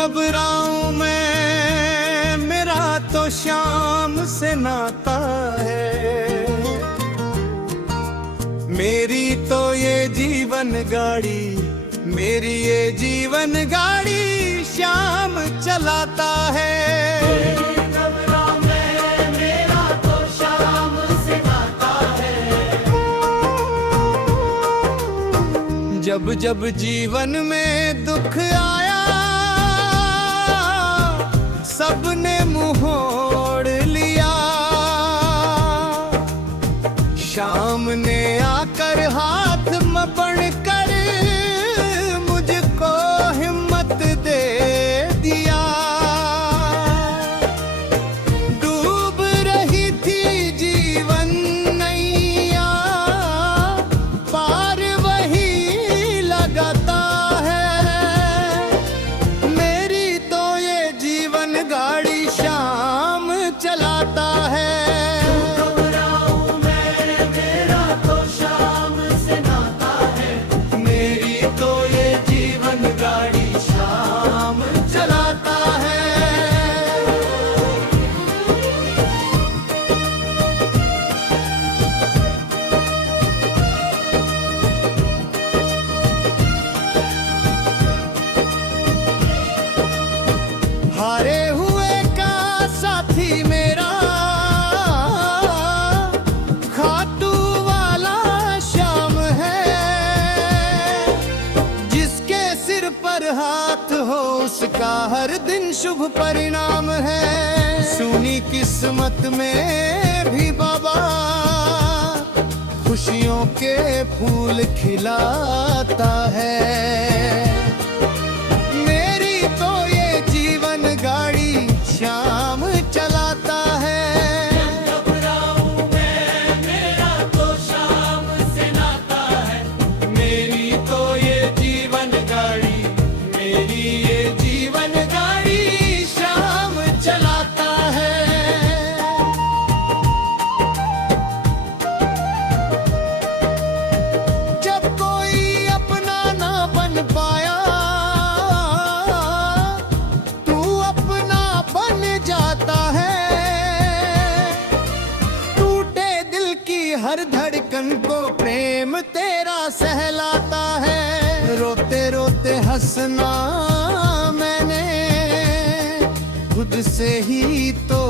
घबराऊं मैं, मेरा तो शाम से नाता है। मेरी तो ये जीवन गाड़ी, मेरी ये जीवन गाड़ी शाम चलाता है। मेरा तो शाम से नाता है। जब जब जीवन में दुख आया, सबने मुंह मोड़ लिया। शाम ने आकर हाथ में पकड़ मुझको हिम्मत दे दिया। डूब रही थी जीवन नैया, पार वही लगाता है। मेरी तो ये जीवन गाड़ी शाम चलाता है। हारे हुए का साथी मेरा खाटू वाला श्याम है। जिसके सिर पर हाथ हो उसका हर दिन शुभ परिणाम है। सुनी किस्मत में भी बाबा खुशियों के फूल खिलाता है। गाड़ी शाम चलाता है। घबराऊं मैं, मेरा तो शाम से नाता है। मेरी तो ये जीवन गाड़ी, मेरी ये जीवन गाड़ी शाम चलाता है। जब कोई अपना ना बन पाया, जाता है। टूटे दिल की हर धड़कन को प्रेम तेरा सहलाता है। रोते रोते हंसना मैंने खुद से ही तो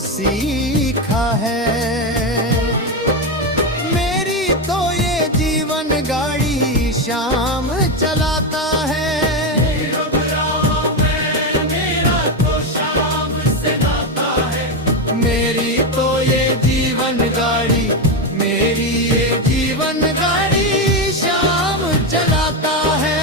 सीखा है। मेरी तो ये जीवन गाड़ी शाम चलाता है। मेरी तो ये जीवन गाड़ी, मेरी ये जीवन गाड़ी शाम चलाता है।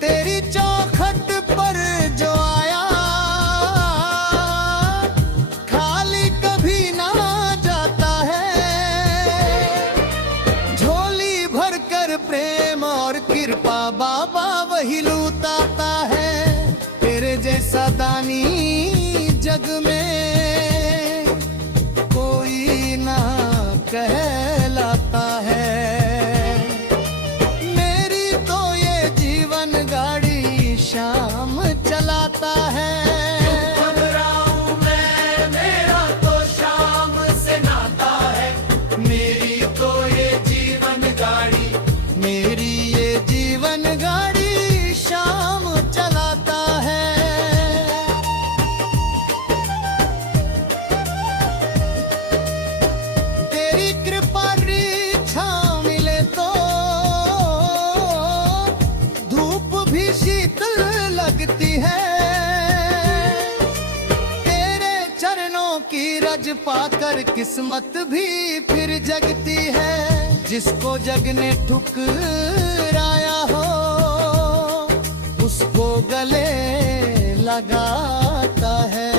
तेरी चौखट पर जो आया, खाली कभी ना जाता है। झोली भर कर प्रेम और कृपा बाबा वही लूटाता है। तेरे जैसा दानी जग में कोई ना कहलाता है। मेरी तो ये जीवन गाड़ी शाम चलाता है। घबराऊं मैं, मेरा तो शाम से नाता है। मेरी तो ये जीवन गाड़ी, मेरी ये जीवन गाड़ी शाम चलाता है। तेरी कृपा री छाँव मिले तो धूप भी शीतल लगती है। तेरे चरणों की रज पाकर किस्मत भी फिर जगती है। जिसको जग ने ठुकराया हो उसको गले लगाता है।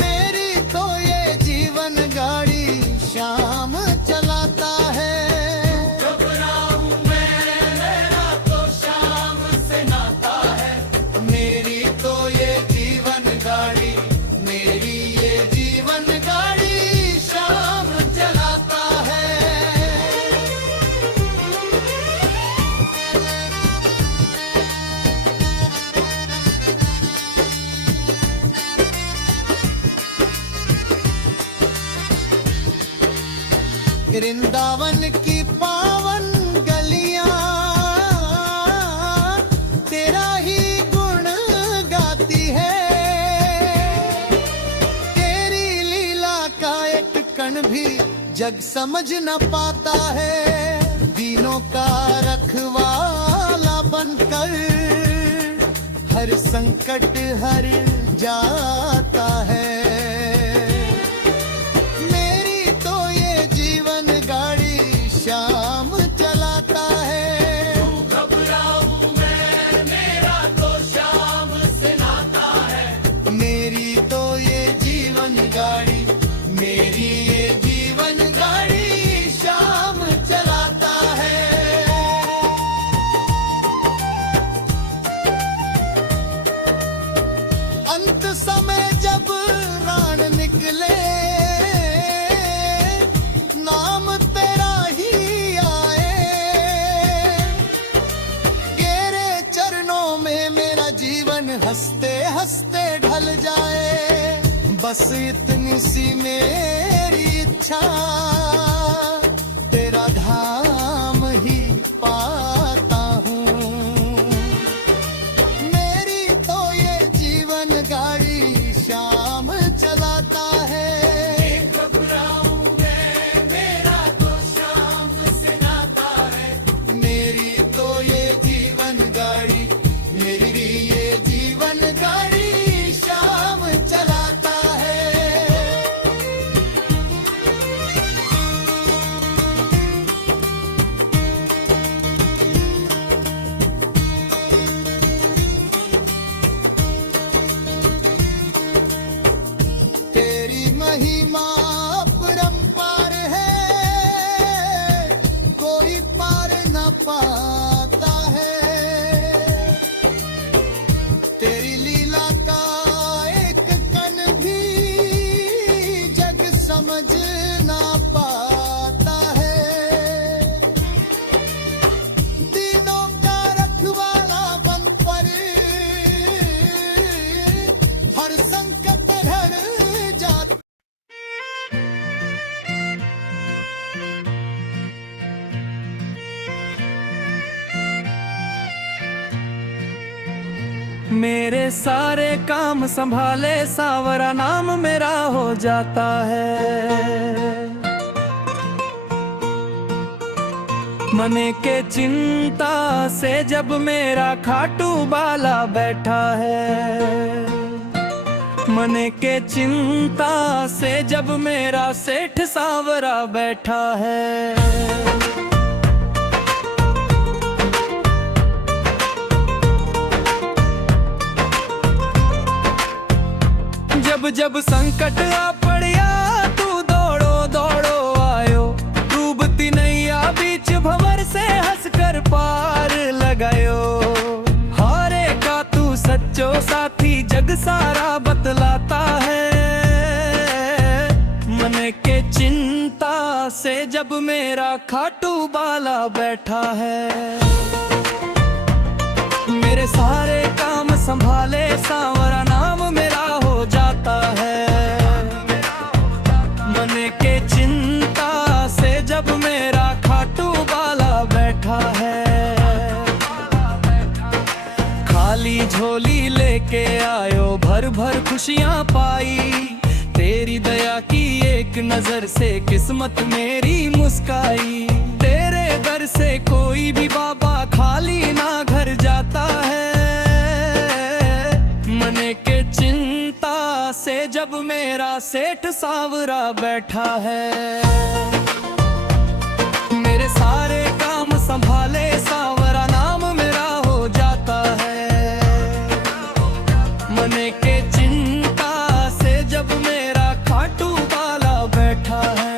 मेरी तो ये जीवन गाड़ी शाम चलाता है। घबराऊं मैं, मेरा तो शाम से नाता है। मेरी वृंदावन की पावन गलियां तेरा ही गुण गाती है। तेरी लीला का एक कण भी जग समझ न पाता है। दीनों का रखवाला बनकर हर संकट हर जाता है। मेरी तो ये जीवन गाड़ी शाम चलाता है। घबराऊं मैं, मेरा तो शाम से नाता है। मेरी तो ये जीवन गाड़ी, मेरी ये जीवन गाड़ी शाम चलाता है। अंत समय जब राण निकले नाम तेरा ही आए। गेरे चरणों में मेरा जीवन हंसते हंसते ढल जाए। बस इतनी सी मेरी इच्छा तेरा धाम ही पाता हूँ। मेरी तो ये जीवन गाड़ी शाम चलाता है। घबराऊं मैं, मेरा तो शाम से नाता है। मेरी तो ये जीवन गाड़ी, मेरी ये जीवन गाड़ी शाम चलाता है। तेरी महिमा अपरंपार है, कोई पार न पाता है। तेरी लीला का एक कण भी जग समझ ना पाता है। तीनों का रखवाला बन पर हर संकट हर जाता। मेरे सारे काम संभाले सावरा नाम मेरा हो जाता है। मन के चिंता से जब मेरा खाटू बाला बैठा है। मन के चिंता से जब मेरा सेठ सावरा बैठा है। जब जब संकट आ पड़िया तू दौड़ो दौड़ो आयो। डूबती नैया बीच भंवर से हंसकर पार लगायो। हारे का तू सच्चो साथी जग सारा बतलाता है। मन के चिंता से जब मेरा खाटू बाला बैठा है। मेरे सारे काम संभाले सावरा नाम मेरा हो जाता है। मन के चिंता से जब मेरा खाटू बाला बैठा है। खाली झोली लेके आयो भर भर खुशियाँ पाई। तेरी दया की एक नजर से किस्मत मेरी मुस्काई। तेरे दर से कोई भी बाबा खाली ना घर जाता है। मन के चिंता से जब मेरा सेठ सावरा बैठा है। मेरे सारे काम संभाले सावरा नाम मेरा हो जाता है। मन के चिंता से जब मेरा खाटू बाला बैठा है।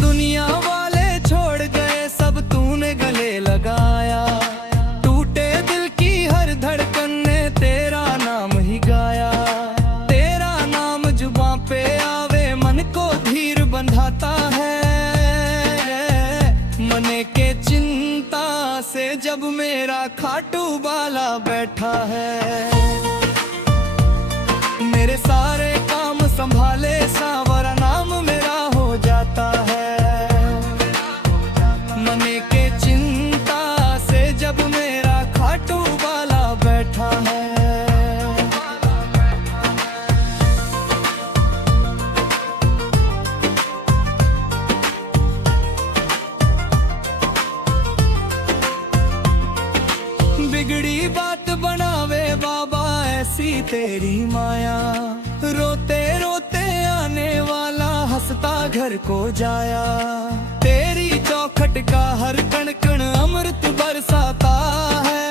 दुनिया वाले छोड़ गए सब तूने गले लगाया। टूटे दिल की हर धड़कन ने तेरा नाम ही गाया। तेरा नाम जुबां पे आवे मन को धीर बंधाता है। मने के चिंता से जब मेरा खाटू बाला बैठा है, मेरे सारे काम संभाले सावरा नाम मेरा हो जाता है। मने के चिंता से जब मेरा खाटू बाला बैठा है। बिगड़ी बात बनावे बाबा ऐसी तेरी माया, रोते रोते आने वाला हंसता घर को जाया। तेरी चौखट का हर कण कण अमृत बरसाता है।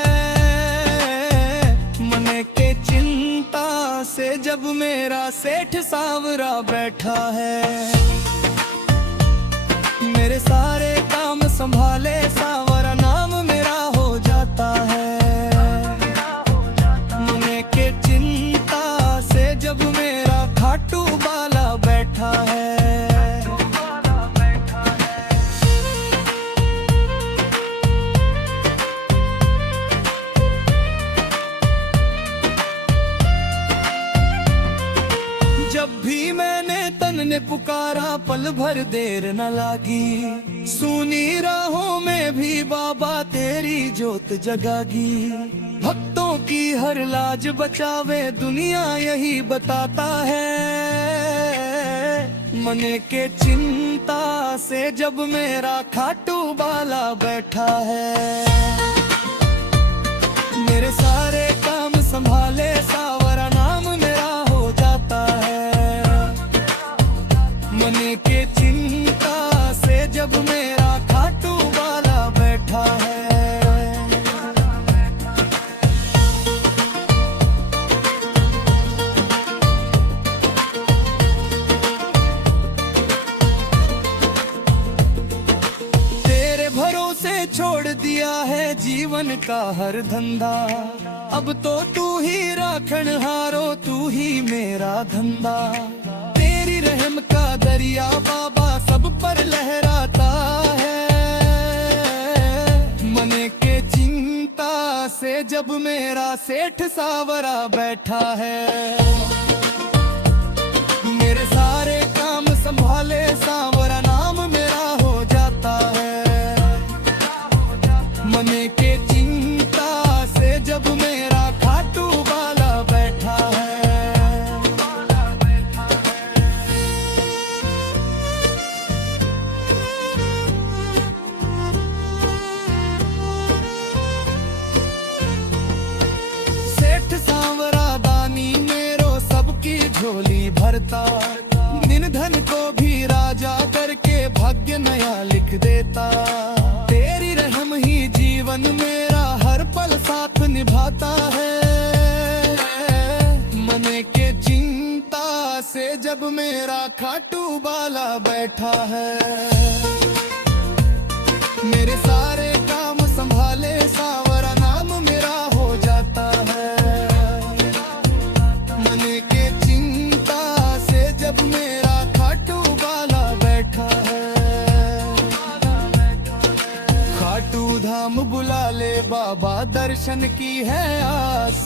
मने के चिंता से जब मेरा सेठ सावरा बैठा है, मेरे सारे काम संभाले सावरा नाम मेरा हो जाता है। मने के चिंता से जब मेरा खाटू बाला बैठा है। जब भी मैंने तन ने पुकारा पल भर देर न लागी, सुनी राहों में भी बाबा तेरी जोत जगागी। भक्तों की हर लाज बचावे दुनिया यही बताता है। मने के चिंता से जब मेरा खाटू बाला बैठा है, मेरे सारे काम संभाले सावरा नाम मेरा हो जाता है। मने के चिंता से जब मेरा खाटू बाला बैठा है। तेरे भरोसे छोड़ दिया है जीवन का हर धंधा, अब तो तू ही राखण हारो तू ही मेरा धंधा। तेरी रहम का दरिया बाबा सब पर लहराता है। मने के चिंता से जब मेरा सेठ सावरा बैठा है, मेरे सारे काम संभाले सावरा नाम मेरा हो जाता है। मने के चिंता से जब मेरा खाटू बाला बैठा है। सेठ सांवरा दानी मेरो सबकी झोली भरता, दिन धन को भी राजा करके भाग्य नया लिख देता। तेरी रहम ही जीवन मेरा हर पल साथ निभाता है। मने के चिंता से जब मेरा खाटू बाला बैठा है, मेरे सारे काम संभाले सावरा नाम मेरा हो जाता है। मने के चिंता से जब मेरा खाटू बाला बैठा है। खाटू धाम बुला ले बाबा दर्शन की है आस,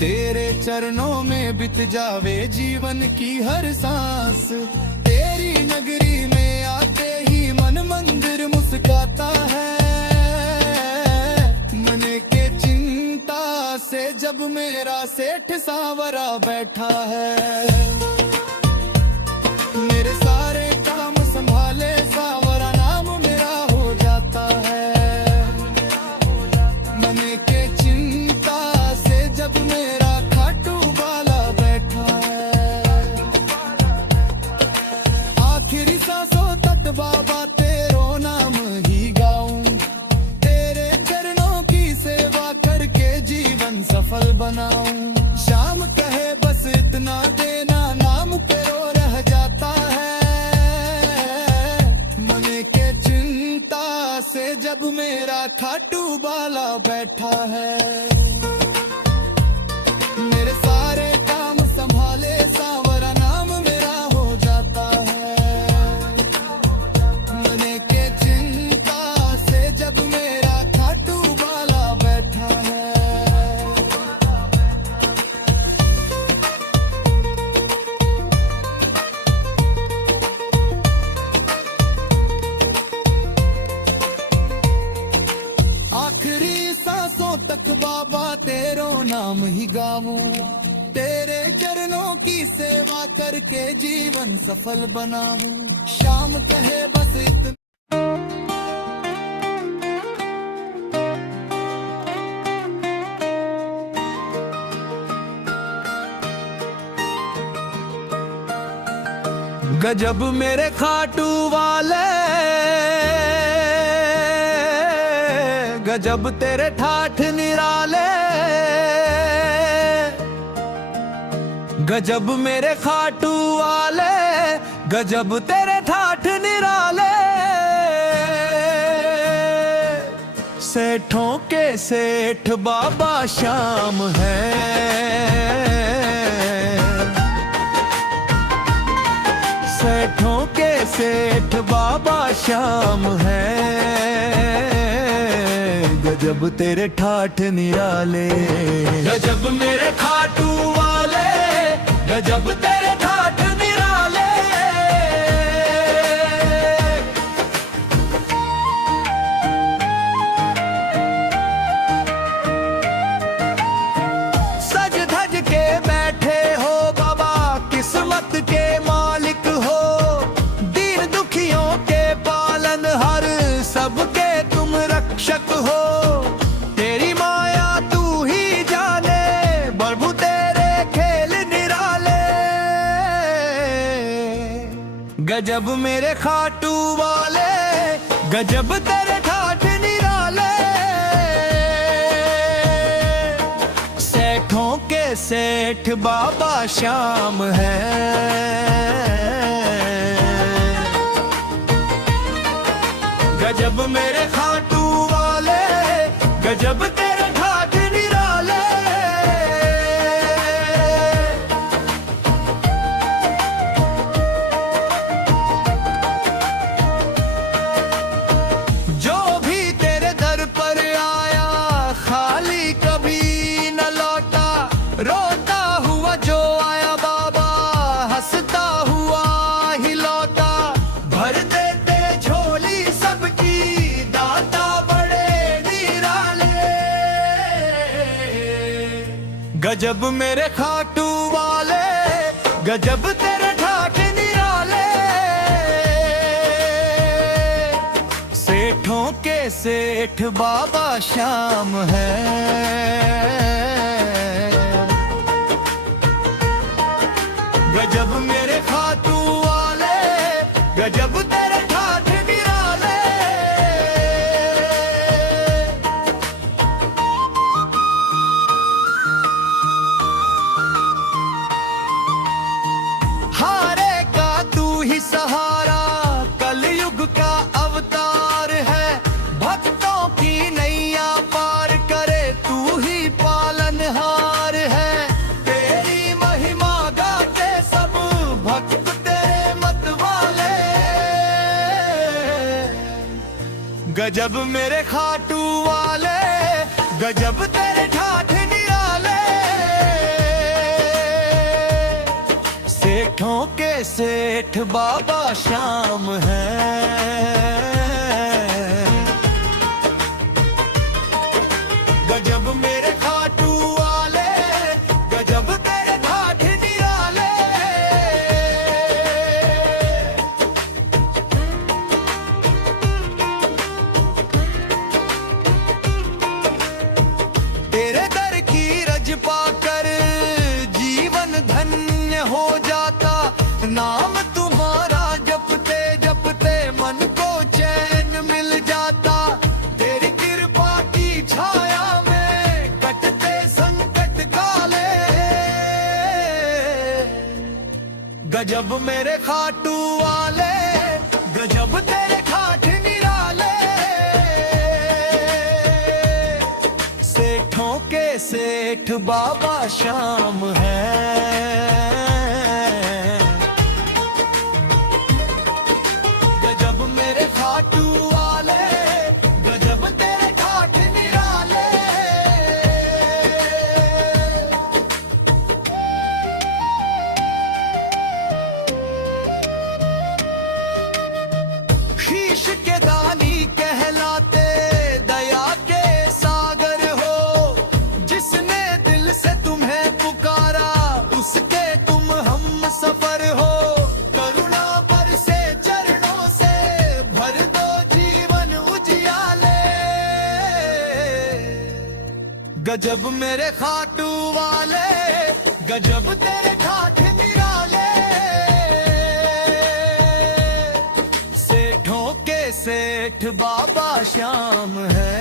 तेरे चरणों में बीत जावे जीवन की हर सांस। तेरी नगरी में आते ही मन मंदिर मुस्काता है। मने के चिंता से जब मेरा सेठ सावरा बैठा है, मेरे सारे काम संभाले सावरा नाम मेरा हो जाता है। मने के चिंता से जब मेरा खाटू बाला बैठा है। आखिरी सांसों तक बाबा तेरो नाम ही गाऊं, तेरे चरणों की सेवा करके जीवन सफल बनाऊं। शाम कहे बस इतना देना नाम तेरो रह जाता है। मने के चिंता से जब मेरा खाटू बाला बैठा है, मेरे सारे काम संभाले सावरा नाम मेरा हो जाता है। मने के चिंता बाबा तेरो नाम ही गाऊं, तेरे चरणों की सेवा करके जीवन सफल बनाऊं। शाम कहे बस इतना गजब मेरे खाटू वाले, गजब तेरे ठाठ निराले, गजब मेरे खाटू वाले, गजब तेरे ठाठ निराले। सेठों के सेठ बाबा श्याम है, सेठों के सेठ बाबा श्याम है, गजब तेरे ठाठ निराले। गजब मेरे खाटू वाले, गजब तेरे ठाठ निराले। सज धज के बैठे हो बाबा, किस्मत के मालिक हो, दीन दुखियों के पालन हर, सबके तुम रक्षक हो। तेरी माया तू ही जाने, प्रभु तेरे खेल निराले। गजब मेरे खाटू वाले, गजब तेरे ठाठ निराले। सेठों के सेठ बाबा श्याम है, गजब मेरे खाटू वाले, गजब तेरे ठाठ निराले। जो भी तेरे दर पर आया, खाली कभी न लौटा। रोता हुआ जो आया बाबा, हंसता हुआ ही लौटा। भर देते झोली सबकी, दाता बड़े निराले। गजब मेरे खाटू वाले, गजब तेरे ठाठ निराले। सेठों के सेठ बाबा श्याम है, गजब मेरे खाटू वाले, गजब तेरे ठाठ निराले। हारे का तू ही सहारा, कलयुग का अवतार है। भक्तों की नैया पार करे, तू ही पालनहार है। तेरी महिमा गाते सब भक्त तेरे मत वाले। गजब मेरे खाटू वाले, गजब तेरे ठाठ निराले। सेठों के सेठ बाबा श्याम है, गजब मेरे खाटू वाले, गजब तेरे ठाठ निराले। तेरे दर की रज पाकर जीवन धन्य हो जाता। नाम तुम्हारा जपते जपते मन को चैन मिल जाता। तेरी कृपा की छाया में कटते संकट काले। गजब मेरे खाटू वाले, गजब तेरे ठाठ निराले। सेठों के सेठ बाबा श्याम है, गजब मेरे खाटू वाले, गजब तेरे ठाठ निराले। शीश के दानी कहलाते, दया के सागर हो। गजब मेरे खाटू वाले, गजब तेरे ठाठ निराले। सेठों के सेठ बाबा श्याम है।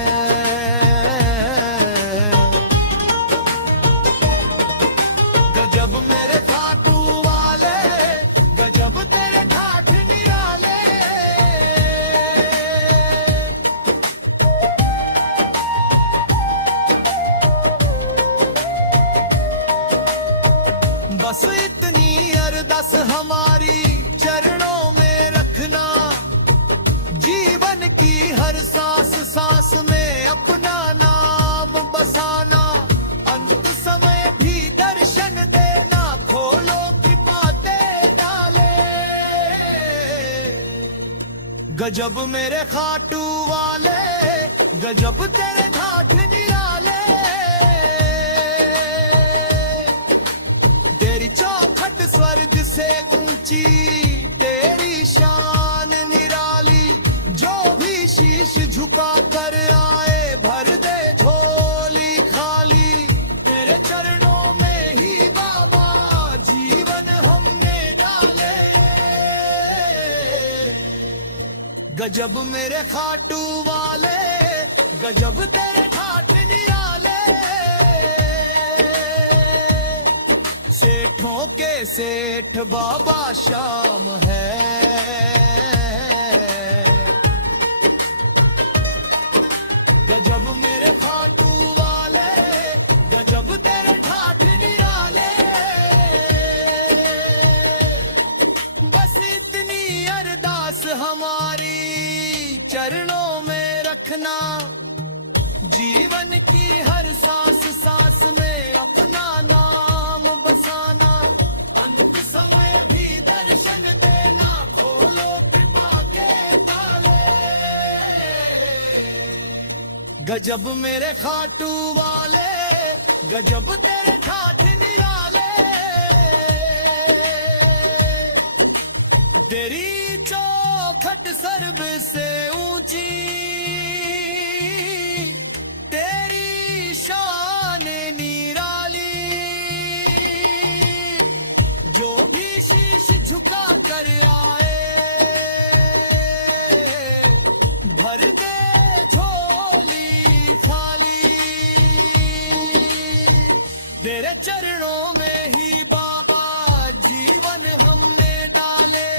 गजब मेरे खाटू वाले, गजब तेरे ठाठ निराले। बस इतनी अरदास हमारी चरणों में रखना, जीवन की हर सांस सांस में अपना नाम बसाना। अंत समय भी दर्शन देना, खोलो कृपा दे डाले। गजब मेरे खाटू वाले, गजब तेरे ठाठ निराले। तेरी चौखट स्वर्ग से ऊंची, तेरी शान निराली। जो भी शीश झुका कर आए, भर दे झोली खाली। तेरे चरणों में ही बाबा जीवन हमने डाले। गजब मेरे खाटू वाले, गजब तेरे ठाठ निराले। सेठों के सेठ बाबा श्याम है। गजब मेरे खाटू वाले, गजब तेरे ठाठ निराले। बस इतनी अरदास हमारी चरणों में रखना, जीवन की हर सांस सांस में अपना नाम बसाना। अंत समय भी दर्शन देना, खोलो कृपा के ताले। गजब मेरे खाटू वाले, गजब तेरे ठाठ निराले। तेरी चौखट सर्व से ऊंची, तेरी शान निराली। जो भी शीश झुका कर आए, भर दे झोली खाली। तेरे चरणों में ही बाबा जीवन हमने डाले।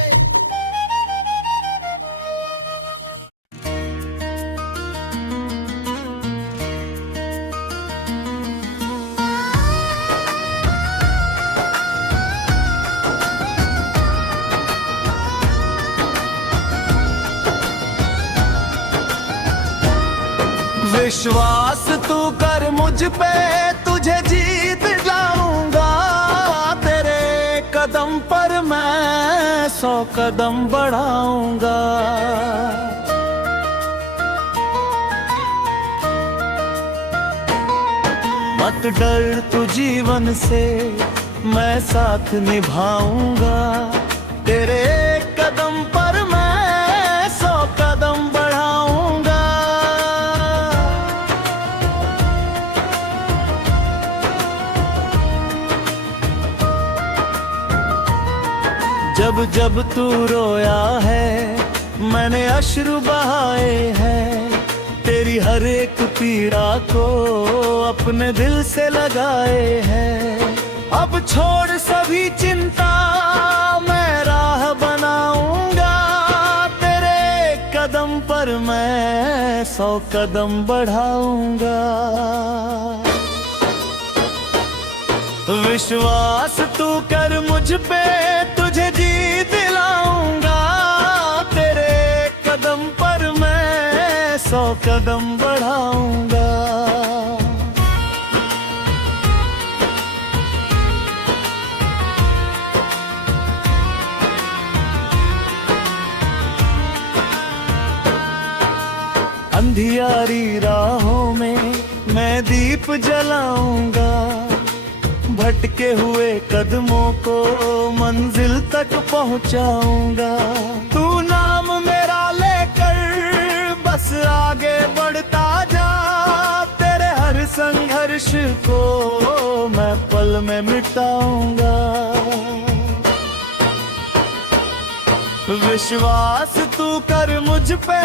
विश्वास तू कर मुझ पे, तुझे जीत लाऊंगा। तेरे कदम पर मैं 100 कदम बढ़ाऊंगा। मत डर तू जीवन से, मैं साथ निभाऊंगा। तेरे कदम पर मैं 100 कदम बढ़ाऊंगा। जब जब तू रोया है, मैंने अश्रु बहाए हैं। तेरी हर एक पीड़ा को अपने दिल से लगाए हैं। अब छोड़ सभी चिंता, मैं राह बनाऊंगा। तेरे कदम पर मैं 100 कदम बढ़ाऊंगा। विश्वास तू कर मुझ पे, तुझे जीत लाऊंगा। तेरे कदम पर मैं 100 कदम बढ़ाऊंगा। अंधियारी राहों में मैं दीप जलाऊंगा। भटके हुए कदमों को मंजिल तक पहुंचाऊंगा। तू नाम मेरा लेकर बस आगे बढ़ता जा। तेरे हर संघर्ष रंजिश को मैं पल में मिटाऊंगा। विश्वास तू कर मुझ पे,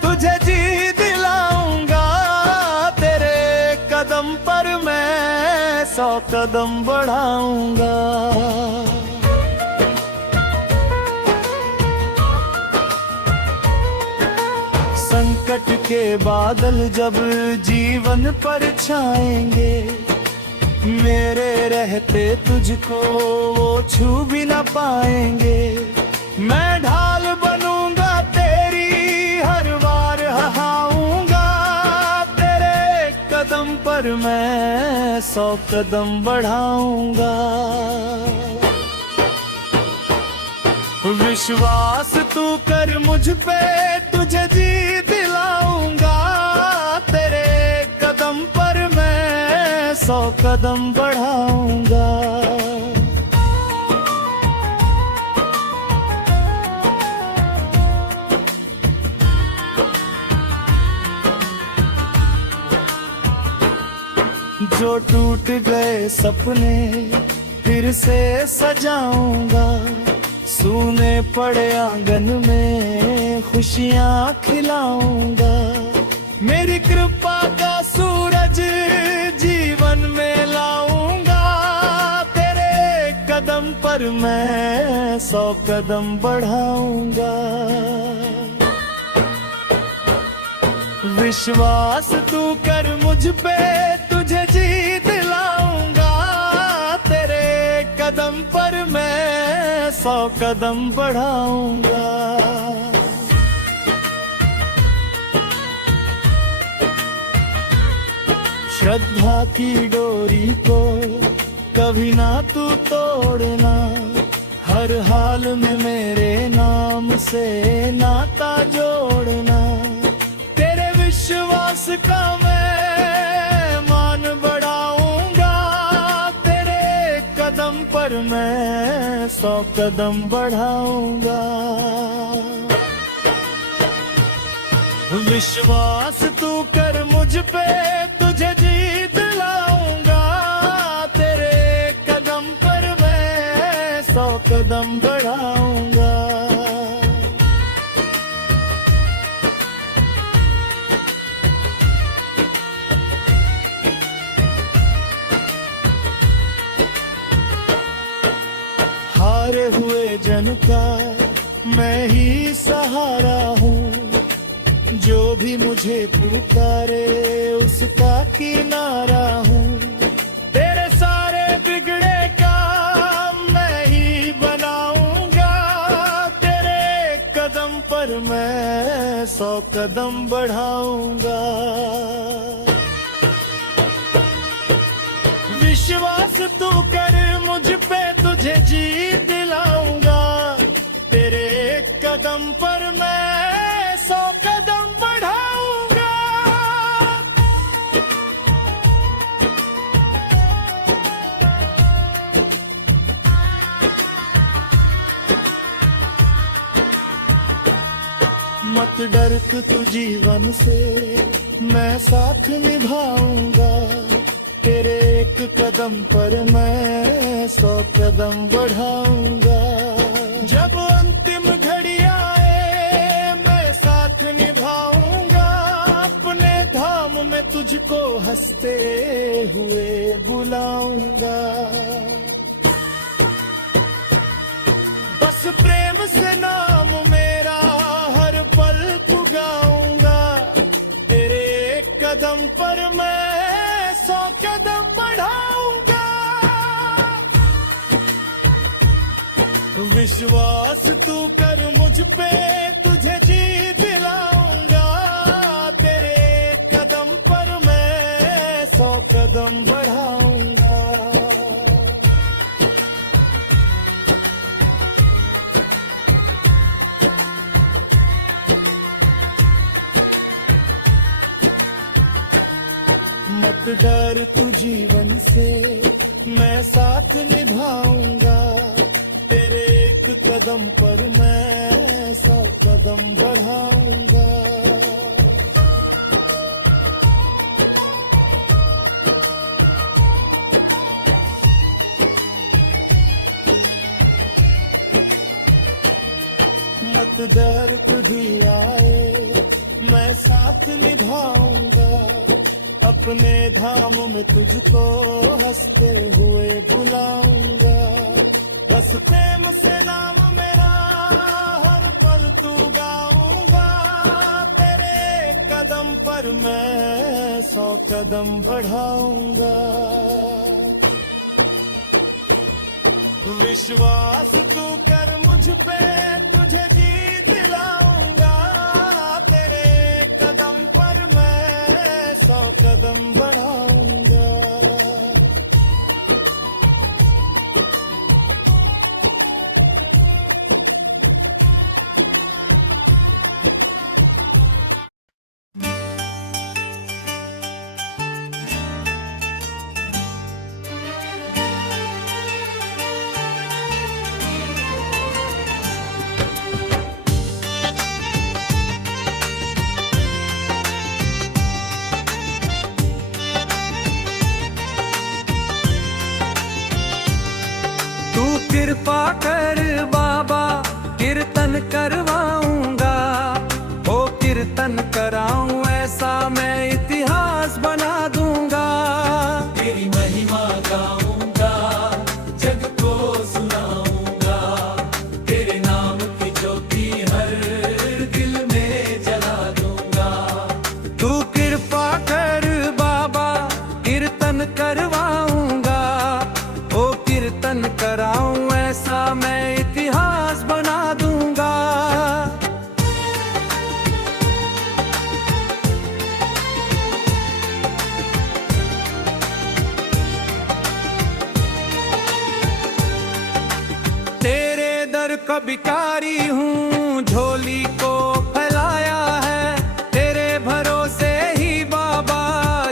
तुझे जी दिलाऊंगा। तेरे कदम पर मैं 100 कदम बढ़ाऊंगा। संकट के बादल जब जीवन पर छाएंगे, मेरे रहते तुझको वो छू भी न पाएंगे। मैं ढाल बनूंगा तेरी, हर बार हाऊंगा। तेरे कदम पर मैं 100 कदम बढ़ाऊंगा। विश्वास तू कर मुझ पे, तुझे जी दिलाऊंगा। तेरे कदम पर मैं 100 कदम बढ़ाऊंगा। जो टूट गए सपने फिर से सजाऊंगा। सूने पड़े आंगन में खुशियां खिलाऊंगा। मेरी कृपा का सूरज जीवन में लाऊंगा। तेरे कदम पर मैं 100 कदम बढ़ाऊंगा। विश्वास तू कर मुझ पे, तुझे जी दिलाऊंगा। तेरे कदम पर मैं 100 कदम बढ़ाऊंगा। श्रद्धा की डोरी को कभी ना तू तोड़ना। हर हाल में मेरे नाम से नाता जोड़ना। तेरे विश्वास का मैं मान बढ़ाऊंगा। तेरे कदम पर मैं 100 कदम बढ़ाऊंगा। विश्वास तू कर मुझ पे, तुझे जी दिलाऊंगा। तेरे कदम पर मैं 100 कदम बढ़ाऊंगा। हारे हुए जन का मैं ही सहारा हूँ। जो भी मुझे पुकारे उसका किनारा हूँ। तेरे सारे बिगड़े काम मैं ही बनाऊंगा। तेरे कदम पर मैं 100 कदम बढ़ाऊंगा। विश्वास तू कर मुझ पे, तुझे जी दिलाऊंगा। तेरे कदम पर मैं 100 कदम बढ़ाऊंगा। मत डर तू जीवन से, मैं साथ निभाऊंगा। तेरे एक कदम पर मैं 100 कदम बढ़ाऊंगा। जब अंतिम घड़ी आए मैं साथ निभाऊंगा। अपने धाम में तुझको हंसते हुए बुलाऊंगा। बस प्रेम से नाम मेरा हर पल पुगाऊंगा। तेरे कदम पर मैं 100 कदम बढ़ाऊंगा। विश्वास तू कर मुझ पे, तुझे जी दिलाऊंगा। तेरे कदम पर मैं 100 कदम बढ़ाऊंगा। मत डर तू जीवन से, मैं साथ निभाऊंगा। तेरे एक कदम पर मैं 100 कदम बढ़ाऊंगा। दर्द भी आए मैं साथ निभाऊंगा, अपने धाम में तुझको हंसते हुए बुलाऊंगा। बस प्रेम से नाम मेरा हर पल तू गाऊंगा, तेरे कदम पर मैं 100 कदम बढ़ाऊंगा। विश्वास तू कर मुझ पे, तुझे जीत दिलाऊंगा, तेरे कदम पर मैं 100 कदम बढ़ाऊंगा। कृपा कर बाबा कीर्तन करवाऊंगा, ओ कीर्तन कराऊं ऐसा मैं इतिहास बना दूंगा। तेरी महिमा गाऊंगा, जग को सुनाऊंगा, तेरे नाम की ज्योति हर दिल में जला दूंगा। तू कृपा कर बाबा कीर्तन करवाऊंगा, ओ कीर्तन कराऊं ऐसा मैं इतिहास बना दूंगा। तेरे दर का भिखारी हूँ, झोली को फैलाया है, तेरे भरोसे ही बाबा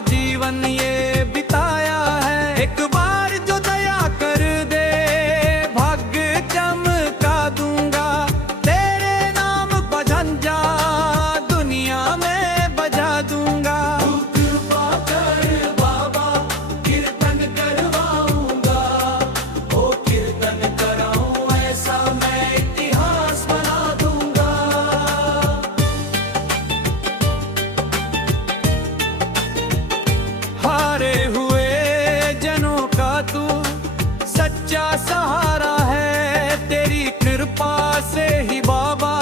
जीवन ये बिताया है। एक बार जो दया कर दे भाग्य चमका दूंगा, तेरे नाम का झंझा दुनिया में बजा दूंगा। तू कृपा कर बाबा कीर्तन करवाऊंगा, ओ कीर्तन कराऊं ऐसा मैं इतिहास बना दूंगा। हारे हुए जनों का तू सच्चा सहारा है, तेरी कृपा से ही बाबा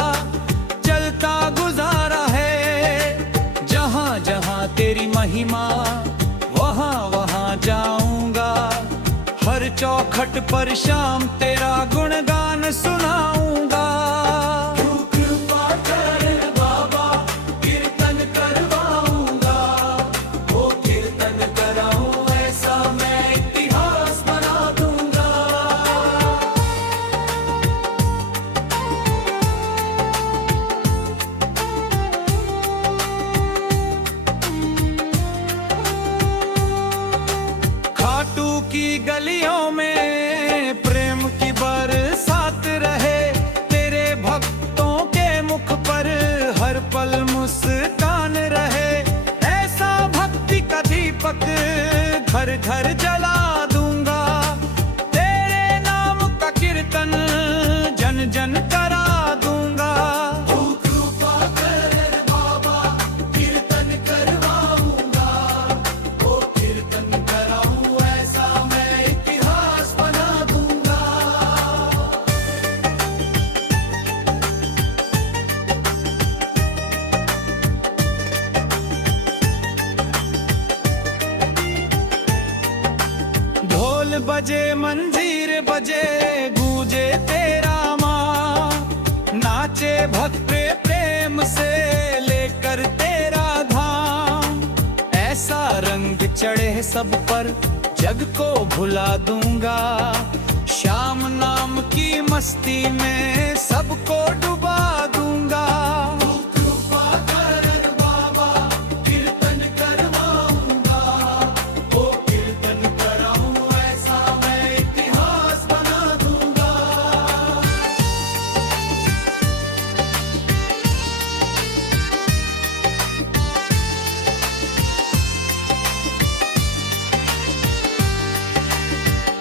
चलता गुजारा है। जहाँ जहाँ तेरी महिमा वहाँ वहाँ जाऊंगा, हर चौखट पर शाम तेरा गुणगान सुनाऊंगा। तू कृपा कर बाबा कीर्तन करवाऊंगा, ओ कीर्तन कराऊं ऐसा मैं इतिहास बना दूंगा। खाटू की गलियों में प्रेम की बरसात रहे, तेरे भक्तों के मुख पर हर पल मुस्कान रहे। ऐसा भक्ति का दीपक घर घर जला दूंगा, तेरे नाम का कीर्तन जन जन करा दूंगा। तू कृपा कर बाबा कीर्तन करवाऊंगा, ओ कीर्तन कराऊं ऐसा मैं इतिहास बना दूंगा। ढोल बजे मंजीर बजे गूंजे तेरा माँ, नाचे भक्त प्रेम से लेकर तेरा धाम। ऐसा रंग चढ़े सब पर जग को भुला दूंगा, श्याम नाम की मस्ती में सबको डुबा दूंगा। तू कृपा कर बाबा कीर्तन करवाऊंगा, ओ कीर्तन कराऊं ऐसा मैं इतिहास बना दूंगा।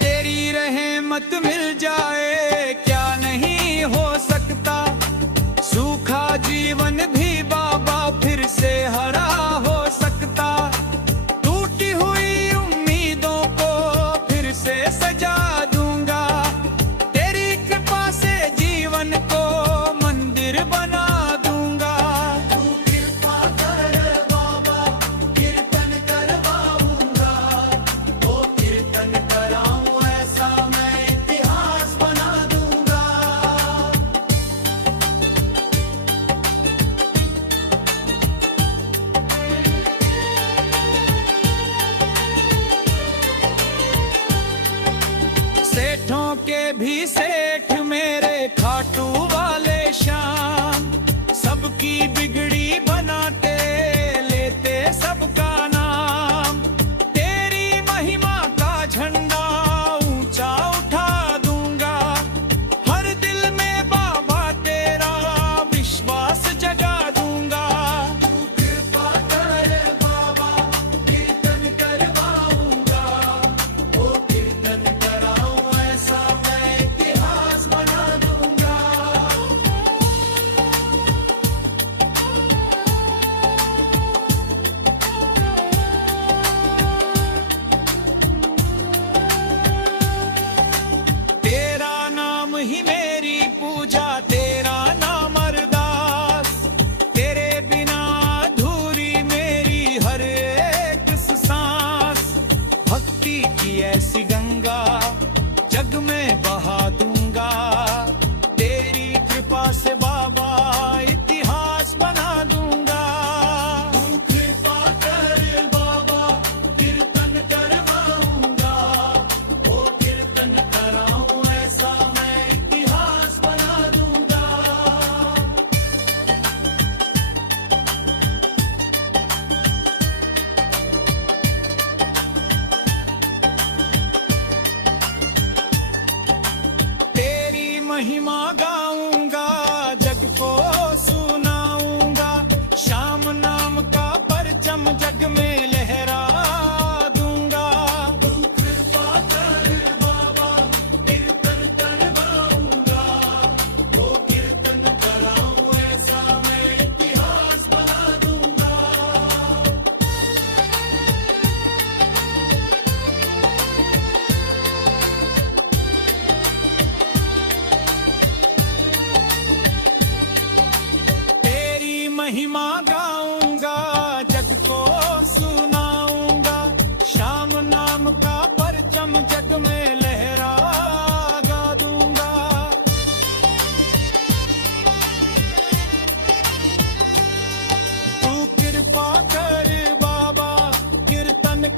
तेरी रहमत मिल जाए क्या नहीं हो सकता,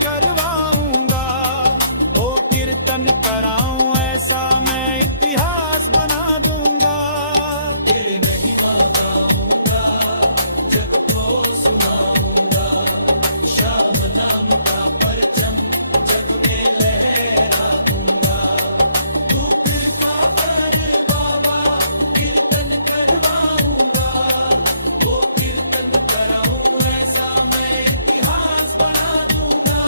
करवाऊंगा, ओ कीर्तन कराऊं ऐसा मैं इतिहास बना दूंगा। तेरे महिमा गाऊंगा, जग को सुनाऊंगा, श्याम नाम का परचम जग में लहरा दूंगा। तू कृपा कर बाबा, कीर्तन करवाऊंगा, वो कीर्तन कराऊं ऐसा मैं इतिहास बना दूंगा।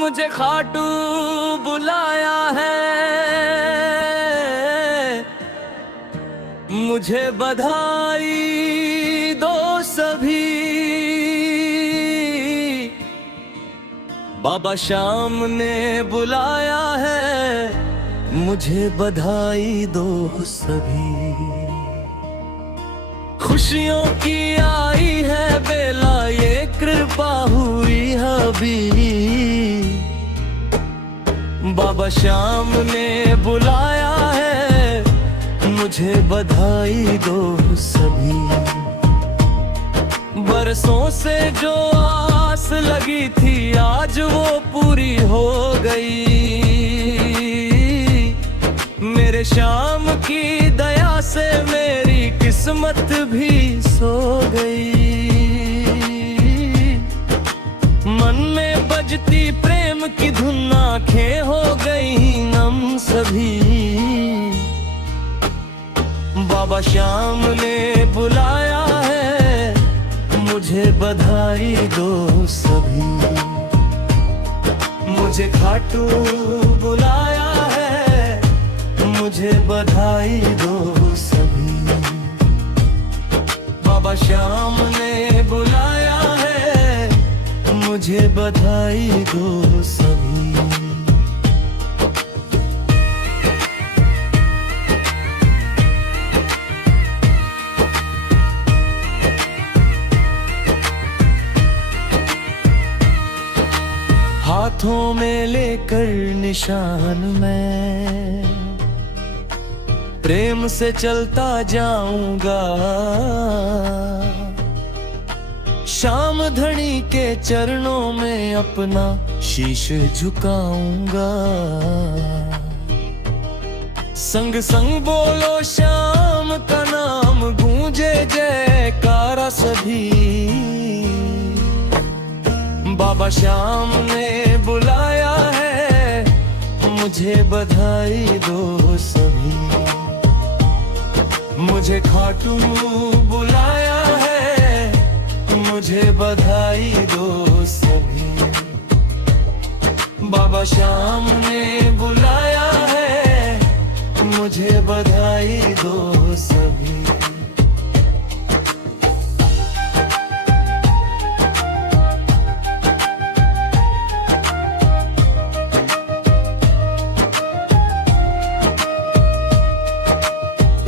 मुझे खाटू बुलाया है, मुझे बधाई दो सभी। बाबा श्याम ने बुलाया है, मुझे बधाई दो सभी। खुशियों की आई है बेला, ये कृपा हुई अभी। बाबा श्याम ने बुलाया है, मुझे बधाई दो सभी। बरसों से जो आस लगी थी आज वो पूरी हो गई। मेरे श्याम की दया से मेरी किस्मत भी सो गई। मन में बजती प्रेम की धुन, आंखें हो गई नम सभी। बाबा श्याम ने बुलाया है, मुझे बधाई दो सभी। मुझे खाटू बुलाया है, मुझे बधाई दो सभी। बाबा श्याम ने बुलाया है, मुझे बधाई दो सभी। हाथों में लेकर निशान मैं प्रेम से चलता जाऊंगा। श्याम धनी के चरणों में अपना शीश झुकाऊंगा। संग संग बोलो श्याम का नाम, गूंजे जयकारा सभी। बाबा श्याम ने बुलाया है, मुझे बधाई दो सभी। मुझे खाटू बुलाया है, मुझे बधाई दो सभी। बाबा श्याम ने बुलाया है, मुझे बधाई दो सभी।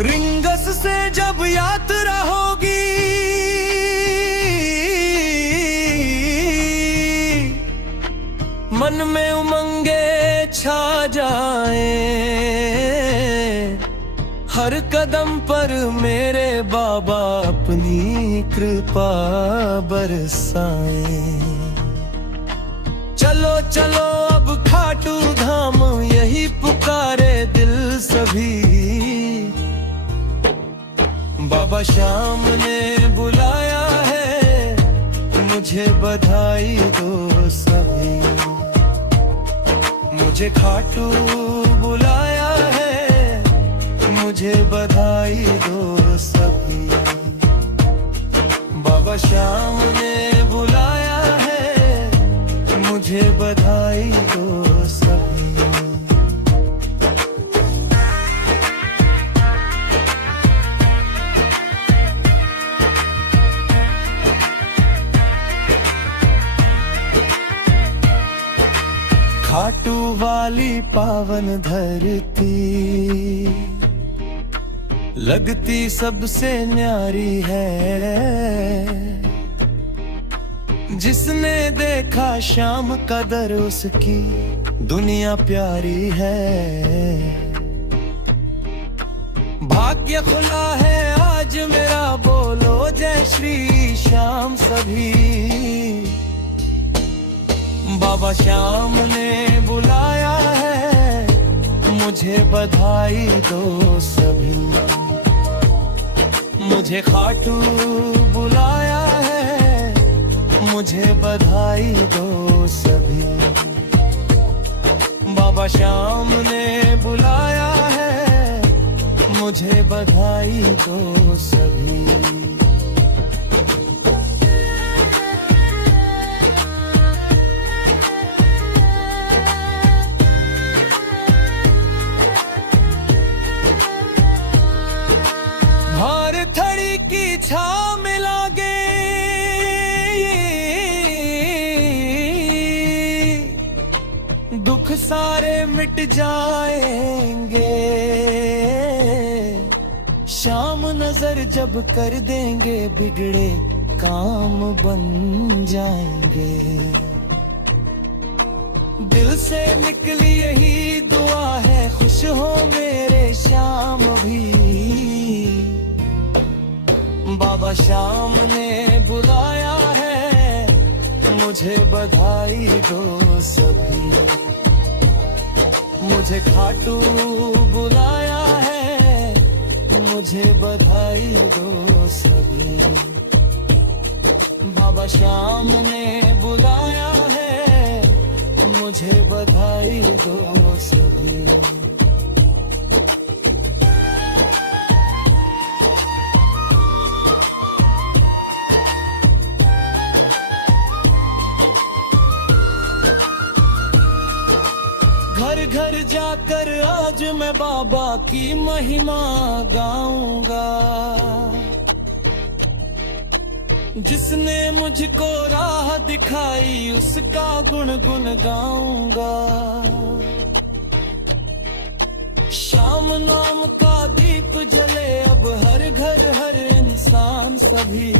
रिंगस से जब यात्रा होगी, मन में उमंगे छा जाए। हर कदम पर मेरे बाबा अपनी कृपा बरसाए। चलो चलो अब खाटू धाम, यही पुकारे दिल सभी। बाबा श्याम ने बुलाया है, मुझे बधाई दो सभी। मुझे खाटू बुलाया है, मुझे बधाई दो सभी। बाबा श्याम ने बुलाया है, मुझे बधाई दो सभी। खाटू वाली पावन धरती लगती सबसे न्यारी है। जिसने देखा शाम कदर उसकी दुनिया प्यारी है। भाग्य खुला है आज मेरा, बोलो जय श्री श्याम सभी। बाबा श्याम ने बुलाया है, मुझे बधाई दो सभी। मुझे खाटू बुलाया है, मुझे बधाई दो सभी। बाबा श्याम ने बुलाया है, मुझे बधाई दो सभी। भार थड़ी की छाव में लागे दुख सारे मिट जाएंगे। शाम नजर जब कर देंगे, बिगड़े काम बन जाएंगे। दिल से निकली यही दुआ है, खुश हो मेरे श्याम भी। बाबा श्याम ने बुलाया है, मुझे बधाई दो सभी। मुझे खाटू बुलाया है, मुझे बधाई दो सभी। बाबा श्याम ने बुलाया है, मुझे बधाई दो सभी। घर घर जाकर आज मैं बाबा की महिमा गाऊंगा। जिसने मुझको राह दिखाई, उसका गुण गुण गाऊंगा। श्याम नाम का दीप जले अब हर घर हर इंसान सभी।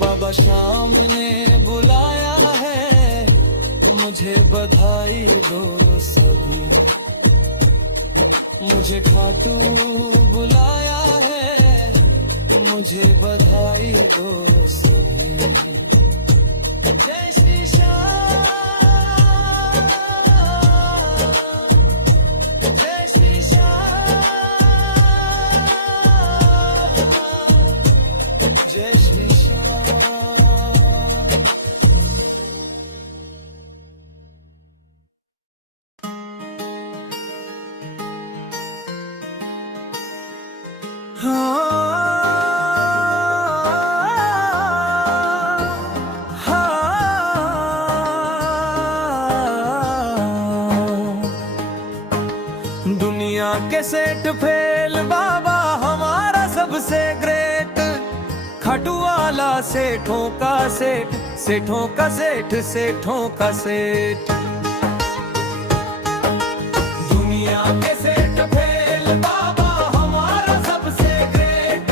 बाबा श्याम ने बुलाया है, मुझे बधाई दो सभी। मुझे खाटू बुलाया है, मुझे बधाई दो सभी। जय श्री श्याम, जय श्री श्याम, जय श्री श्याम। दुनिया के सेठ फेल बाबा हमारा सबसे ग्रेट। खाटू वाला सेठों का सेठ, सेठों का सेठ, सेठों का सेठ। दुनिया के सेठ फेल बाबा हमारा सबसे ग्रेट।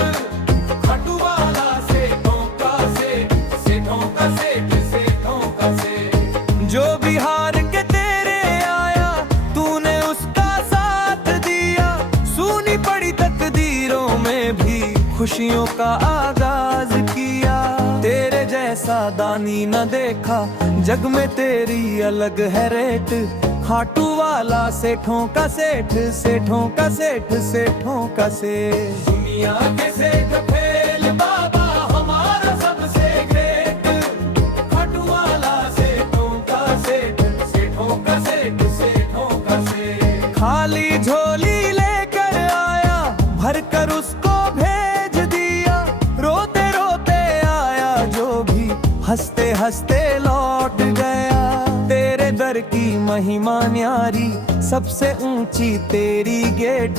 खाटू वाला सेठों का सेठ, सेठों का सेठ, सेठों का सेठ। जो बिहार के तेरे आया, तूने उसका साथ दिया। सुनी पड़ी तकदीरों में भी खुशियों का आगाज किया। तेरे जैसा दानी न देखा, जग में तेरी अलग है रेट। खाटू वाला सेठों का सेठ, सेठों का सेठ, सेठों का सेठ। दुनिया के सेठ फेल बाबा हमारा सबसे ग्रेट। खाटू वाला सेठों का सेठ, सेठों का सेठ, सेठों का सेठ। खाली झोली लेकर आया, भर कर उसको भेज दिया। रोते रोते आया जो भी, हंसते हंसते लौट गया। तेरे दर की महिमा न्यारी, सबसे ऊंची तेरी गेट।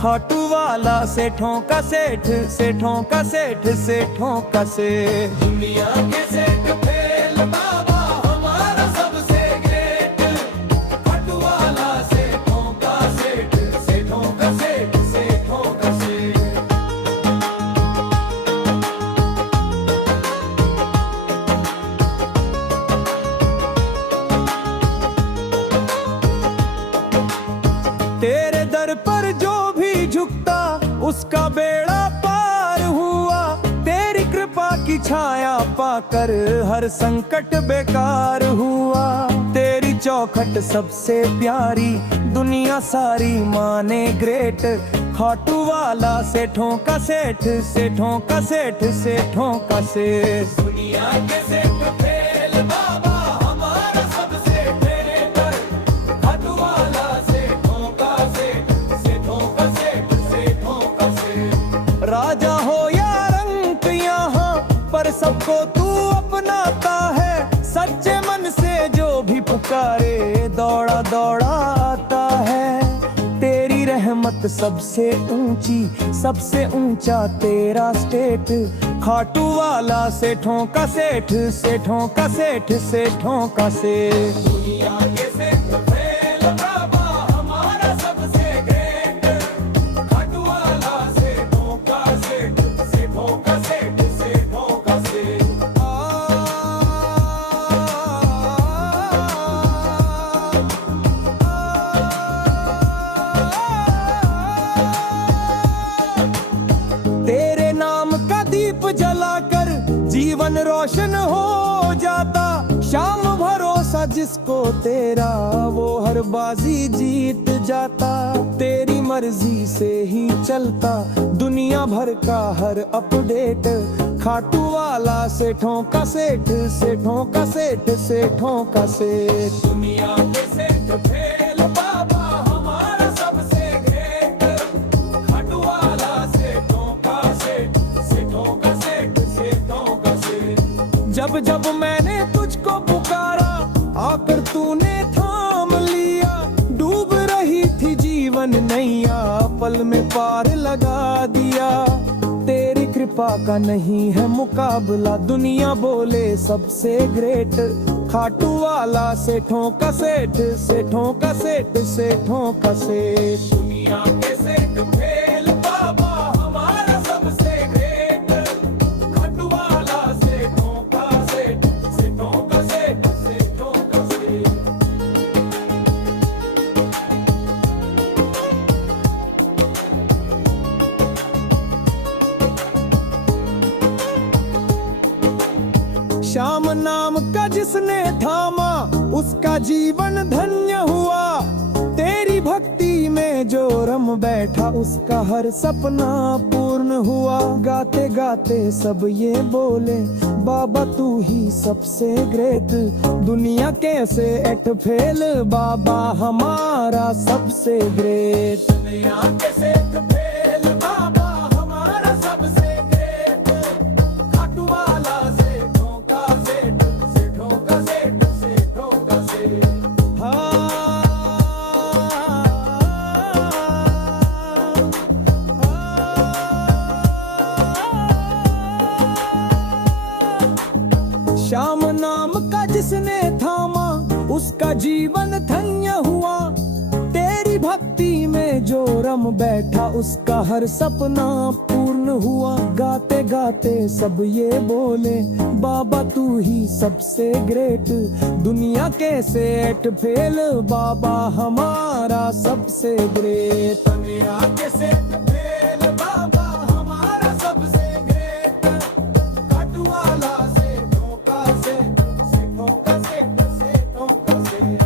खाटू वाला सेठों का सेठ, सेठों का सेठ, सेठों का सेठ। दुनिया के सेठ फेल बाबा हमारा सबसे ग्रेट। खाटू वाला सेठों का सेठ, सेठों का सेठ, सेठों का सेठ। की छाया पाकर हर संकट बेकार हुआ। तेरी चौखट सबसे प्यारी, दुनिया सारी माने ग्रेट। खाटू वाला सेठों का सेठ, सेठों का सेठ, सेठों का सेठ। दुनिया के सेठ फेल बाबा हमारा सबसे ग्रेटर। खाटू वाला सेठों का सेठ, सेठों का सेठ, सेठों का सेठ। राजा हो या रंक यहाँ पर सबको तू अपनाता है। सच्चे मन से जो भी पुकारे दौड़ा दौड़ा आता है। तेरी रहमत सबसे ऊंची, सबसे ऊंचा तेरा स्टेट। खाटू वाला सेठों का सेठ, सेठों का सेठ, सेठों का सेठ। दुनिया के सेठ फेल बाबा हमारा सबसे ग्रेट। खाटू वाला सेठों का सेठ, सेठों का सेठ, सेठों का सेठ। तेरे नाम का दीप जलाकर जीवन रोशन हो जाता। शाम भरोसा जिसको तेरा वो हर बाजी जीत जाता। तेरी मर्जी से ही चलता दुनिया भर का हर अपडेट। खाटू वाला सेठों का सेठ, सेठों का सेठ, सेठों का सेठ। दुनिया के सेठ फेल बाबा हमारा सबसे ग्रेट। खाटू वाला सेठों का सेठ, सेठों का सेठ, सेठों का सेठ। जब जब मैंने तुझको पुकारा आकर तूने थाम लिया। डूब रही थी जीवन नैया, पल में पार लगा दिया। तेरी कृपा का नहीं है मुकाबला, दुनिया बोले सबसे ग्रेट। खाटू वाला सेठों का सेठ, सेठों का सेठ, सेठों का सेठ। दुनिया के सेठ फेल बाबा हमारा सबसे ग्रेट। खाटू वाला सेठों का सेठ, सेठों का सेठ, सेठों का सेठ। श्याम नाम का जिसने थामा उसका जीवन धन्य हुआ। तेरी भक्ति में जो रम बैठा उसका हर सपना पूर्ण हुआ। गाते गाते सब ये बोले बाबा तू ही सबसे ग्रेट। दुनिया कैसे एट फेल बाबा हमारा सबसे ग्रेट। दुनिया के सेठ फेल बाबा हमारा सबसे ग्रेट। खाटू वाला सेठों का सेठ, सेठों का सेठ, सेठों का सेठ। श्याम नाम का जिसने थामा उसका जीवन धन्य हुआ। तेरी भक्ति में जो रम बैठा उसका हर सपना पूर्ण हुआ। गाते गाते सब ये बोले बाबा तू ही सबसे ग्रेट। दुनिया कैसे एट फेल बाबा हमारा सबसे ग्रेट। दुनिया के सेठ फेल बाबा हमारा सबसे ग्रेट। खाटू वाला सेठों का सेठ, सेठों का सेठ, सेठों का सेठ।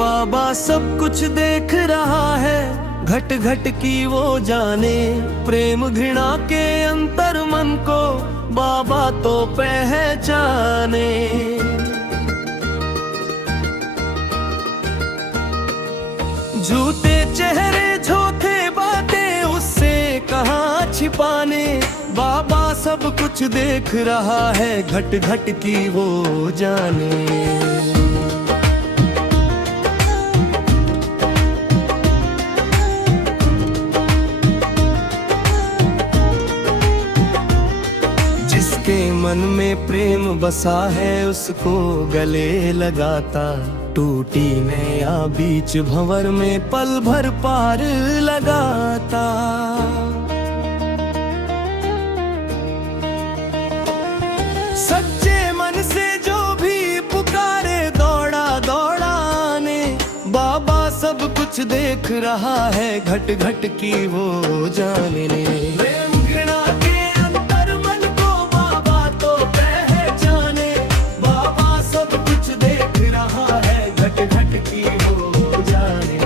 बाबा सब कुछ देख रहा है, घट घट की वो जाने। प्रेम घृणा के अंतर मन को बाबा तो पहचाने। झूठे चेहरे झूठे बातें उससे कहाँ छिपाने। बाबा सब कुछ देख रहा है, घट घट की वो जाने। मन में प्रेम बसा है उसको गले लगाता, टूटी नैया बीच भंवर में पल भर पार लगाता। सच्चे मन से जो भी पुकारे दौड़ा दौड़ा आने, बाबा सब कुछ देख रहा है घट घट की वो जाने। प्रेम घृणा के अंतर मन को बाबा तो पहचाने, बाबा सब कुछ देख रहा है घट घट की वो जाने।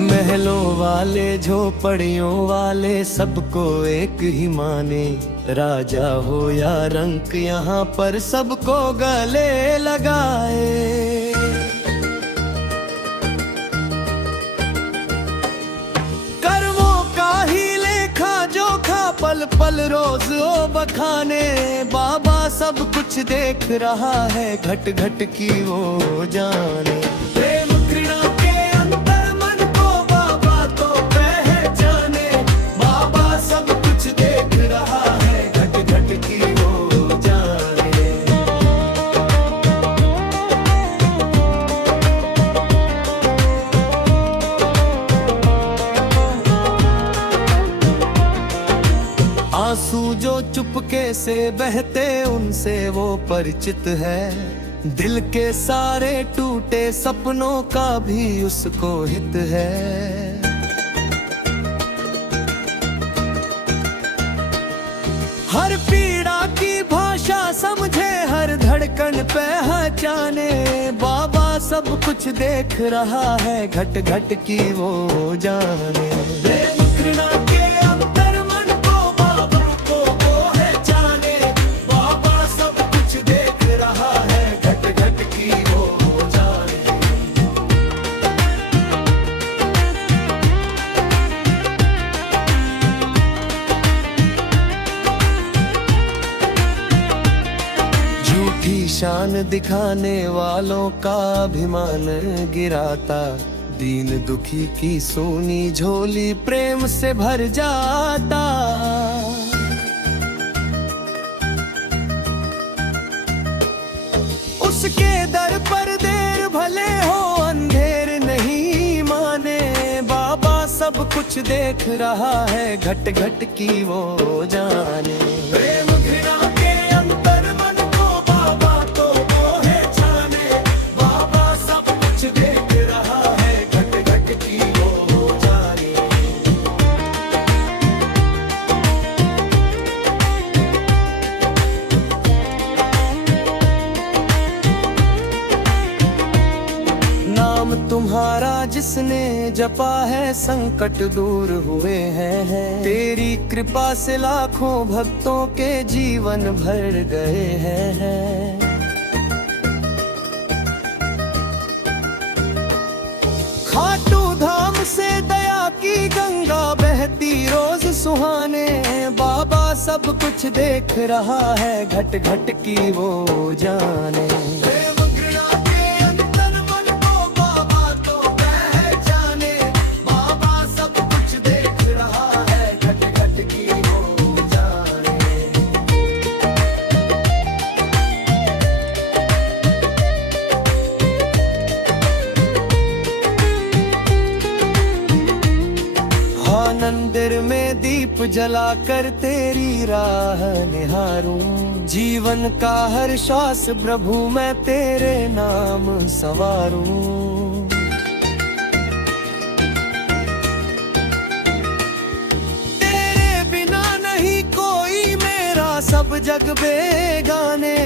महलों वाले झोपड़ियों वाले सबको एक ही माने, राजा हो या रंक यहाँ पर सबको गले लगाए। कर्मों का ही लेखा जोखा पल पल रोज ओ बखाने, बाबा सब कुछ देख रहा है घट घट की वो जाने। प्रेम घृणा के अंतर मन को बाबा तो पहचाने, बाबा सब कुछ देख रहा है घट घट की वो जाने। आंसू जो चुपके से बहते उनसे वो परिचित है, दिल के सारे टूटे सपनों का भी उसको हित है। हर पीड़ा की भाषा समझे हर धड़कन पहचाने, बाबा सब कुछ देख रहा है घट घट की वो जाने। प्रेम घृणा के अंतर मन को बाबा को पहचाने, बाबा सब कुछ देख रहा है घट घट की वो जाने। झूठी शान दिखाने वालों का अभिमान गिराता, दीन दुखी की सोनी झोली प्रेम से भर जाता। उसके दर पर देर भले हो अंधेर नहीं माने, बाबा सब कुछ देख रहा है घट घट की वो जाने। प्रेम घृणा के अंतर मन को बाबा तो पहचाने, बाबा सब कुछ देख रहा है घट घट की वो जाने। नाम तुम्हारा जिसने जपा है संकट दूर हुए हैं, तेरी कृपा से लाखों भक्तों के जीवन भर गए हैं। खाटू धाम से दया की गंगा बहती रोज सुहाने, बाबा सब कुछ देख रहा है घट घट की वो जाने। प्रेम घृणा के अंतर मन को बाबा तो पहचाने, बाबा सब कुछ देख रहा है घट घट की वो जाने। मंदिर में दीप जलाकर तेरी राह निहारूं, जीवन का हर श्वास प्रभु मैं तेरे नाम संवारूं। तेरे बिना नहीं कोई मेरा सब जग बेगाने,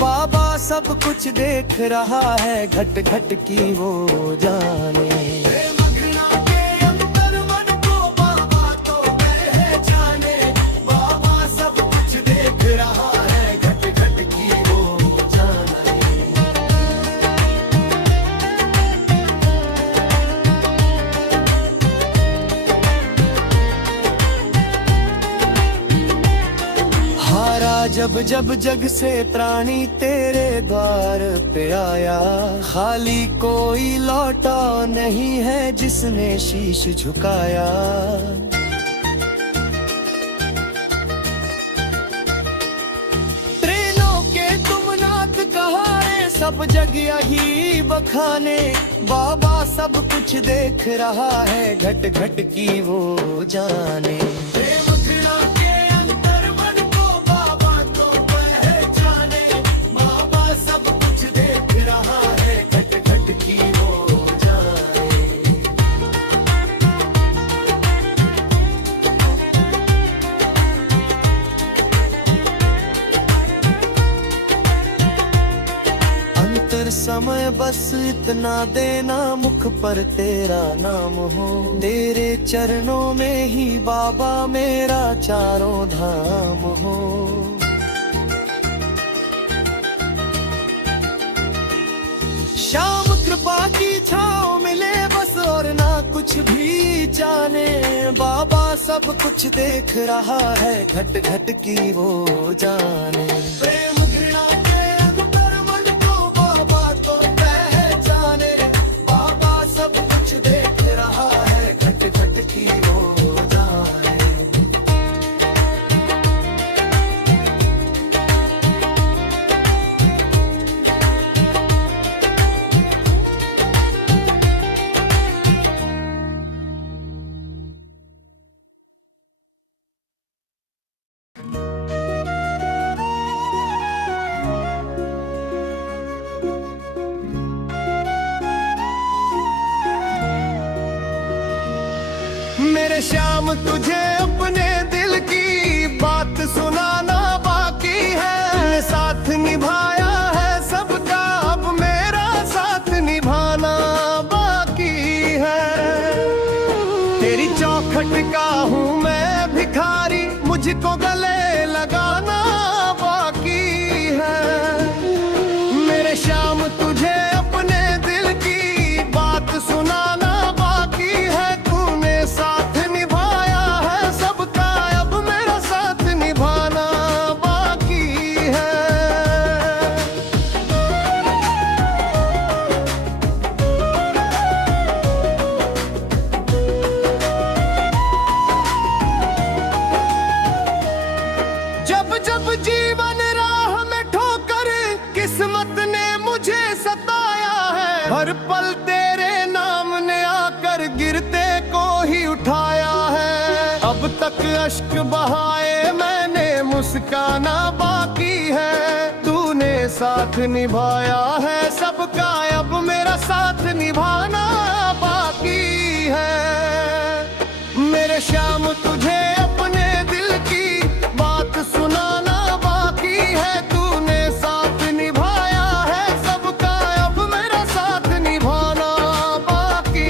बाबा सब कुछ देख रहा है घट घट की वो जाने। जब जब जग से प्राणी तेरे द्वार पे आया, खाली कोई लौटा नहीं है जिसने शीश झुकाया। सब जग यही बखाने, बाबा सब कुछ देख रहा है, घट घट की वो जाने। प्रेम घृणा के अंतर मन को बाबा तो पहचाने, बाबा सब कुछ देख रहा है, घट घट की वो जाने। समय बस इतना देना, मुख पर तेरा नाम हो, तेरे चरणों में ही बाबा मेरा चारों धाम हो। शाम कृपा की छाँव मिले बस और ना कुछ भी जाने, बाबा सब कुछ देख रहा है, घट घट की वो जाने। प्रेम घृणा के अंतर मन को बाबा तो पहचाने, बाबा सब कुछ देख रहा है, घट घट की वो जाने। मेरे श्याम तुझे अपने दिल की बात सुनाना बाकी है, साथ निभाया है सबका, अब मेरा साथ निभाना बाकी है। तेरी चौखट का हूँ मैं भिखारी, मुझको गले लगाना बाकी है। मेरे श्याम तुझे अपने दिल की बात सुनाना बाकी है, साथ निभाया है सबका, अब मेरा साथ निभाना बाकी है। जब जब जीवन राह में ठोकर किस्मत ने मुझे सताया है, हर पल तेरे नाम ने आकर गिरते को ही उठाया है। अब तक अश्क बहाए मैंने, मुस्काना बाकी है, तूने साथ निभाया है सबका, अब मेरा साथ निभाना बाकी है। मेरे श्याम तुझे अपने दिल की बात सुनाना बाकी है, तूने साथ निभाया है सबका, अब मेरा साथ निभाना बाकी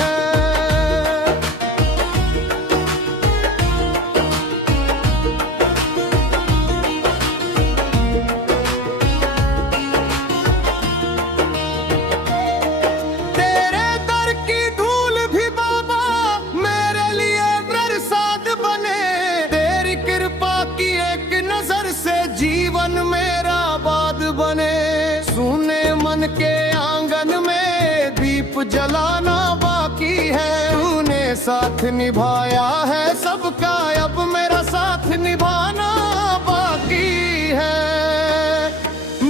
है। तेरे दर की धूल भी बाबा मेरे लिए प्रसाद बने, तेरी कृपा की एक नजर से जीवन मेरा आबाद बने। सुने मन के आंगन में दीप जलाना बाकी है, तूने साथ निभाया है सबका, अब मेरा साथ निभाना बाकी है।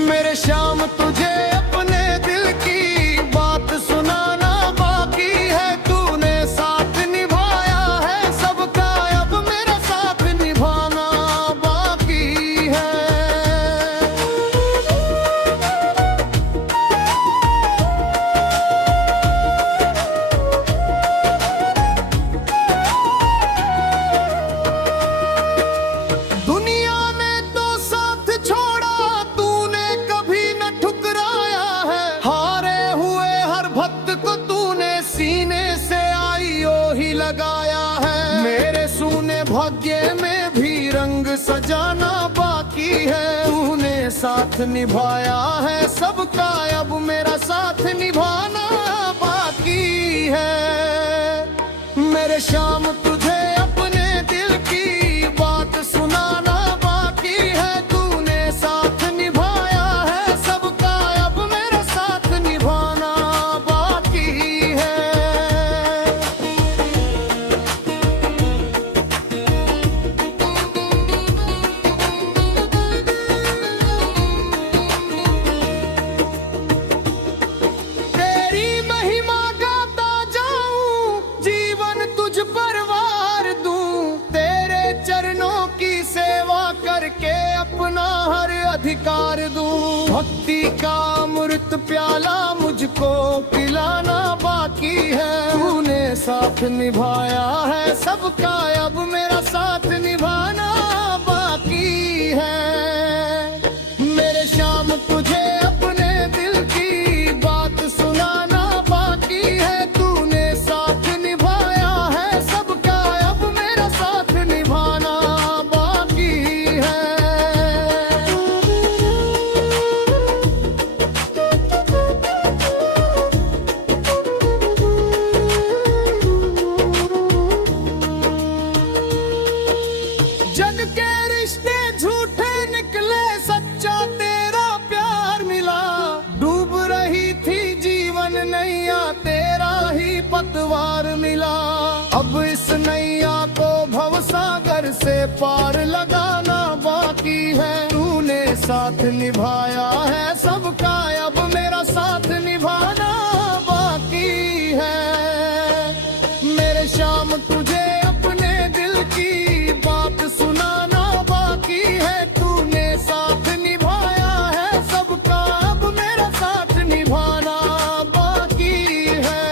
मेरे श्याम तुझे अपने दिल की बात सुनाना बाकी है, तूने साथ निभाया है सबका, अब मेरा साथ निभाना बाकी है। दुनिया में तो साथ छोड़ा तूने, कभी न ठुकराया है, हारे हुए हर भक्त को तूने सीने से आईओ ही लगाया है। मेरे सूने भाग्य में भी रंग सजाना बाकी है, तूने साथ निभाया है सबका, अब मेरा साथ निभाना बाकी है। मेरे श्याम तुझे अपने दिल की बात सुनाना बाकी है, तू स्वीकार दूं। भक्ति का अमृत प्याला मुझको पिलाना बाकी है। तूने साथ निभाया है सबका, अब मेरा साथ निभाना बाकी है। मेरे श्याम तुझे अपने दिल की बात सुनाना बाकी है। तूने साथ निभाया है सबका, अब मेरा साथ निभाना बाकी है। जग के रिश्ते झूठे निकले, सच्चा तेरा प्यार मिला। डूब रही थी जीवन नैया, तेरा ही पतवार मिला। अब इस नैया को भवसागर से पार लगाना बाकी है। तूने साथ निभाया है सबका, अब मेरा साथ निभाना बाकी है। मेरे श्याम तुझे अपने दिल की बात सुनाना बाकी है। तूने साथ निभाया है सबका, अब मेरा साथ निभाना बाकी है।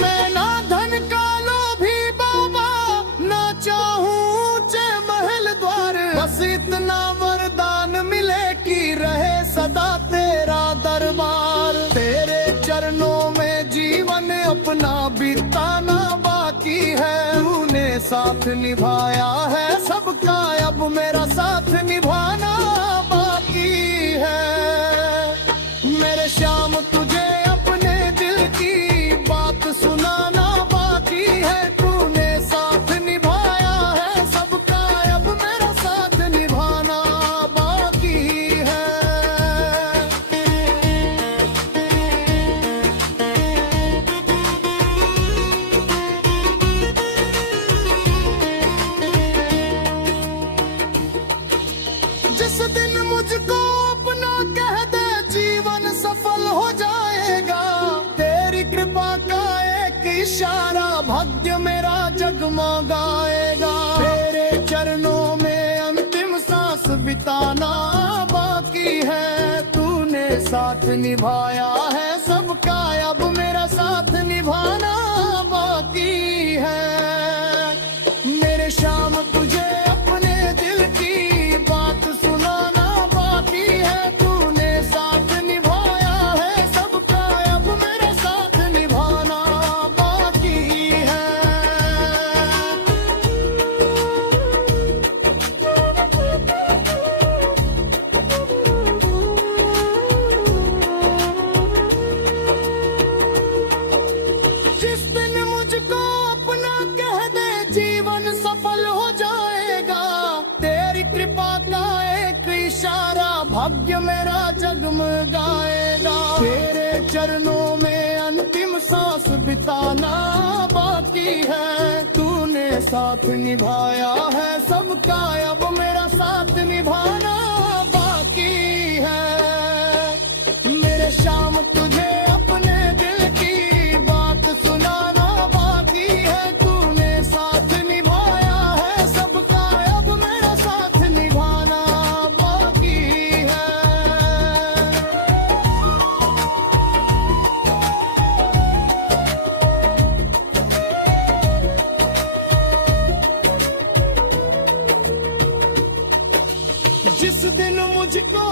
मैं ना धन का लोभी बाबा, ना चाहूं ऊंचे महल द्वार। बस इतना वरदान मिले कि रहे सदा तेरा दरबार। तेरे चरणों में जीवन अपना बिताना बाकी है। तूने साथ निभाया है सबका, अब मेरा साथ निभाना बाकी है। मेरे श्याम तुझे अपने दिल की बात सुनाना बाकी है। तूने साथ निभाया है सबका, अब मेरा साथ निभाना बाकी है। जिस दिन मुझको अपना कह दे, जीवन सफल हो जाएगा। तेरी कृपा का एक इशारा, भाग्य मेरा जगमगाएगा। तेरे चरणों में अंतिम सांस बिताना बाकी है। तूने साथ निभाया है सबका, अब मेरा साथ निभाना बाकी है। मेरे श्याम तुझे अपने दिल की बात सुनाना बाकी है। तूने साथ निभाया है सबका, अब मेरा साथ निभाना बाकी है। जिस दिन मुझको अपना कह दे, जीवन सफल हो जाएगा। तेरी कृपा का एक इशारा, भाग्य मेरा जगमगाएगा। तेरे चरणों में अंतिम सांस बिताना बाकी है। तूने साथ निभाया है सबका, अब मेरा साथ निभाना बाकी है। मेरे श्याम तुझे अपने दिल की बात सुनाना बाकी है। तूने साथ निभाया है सबका, अब मेरा साथ निभाना बाकी है। जिस दिन मुझको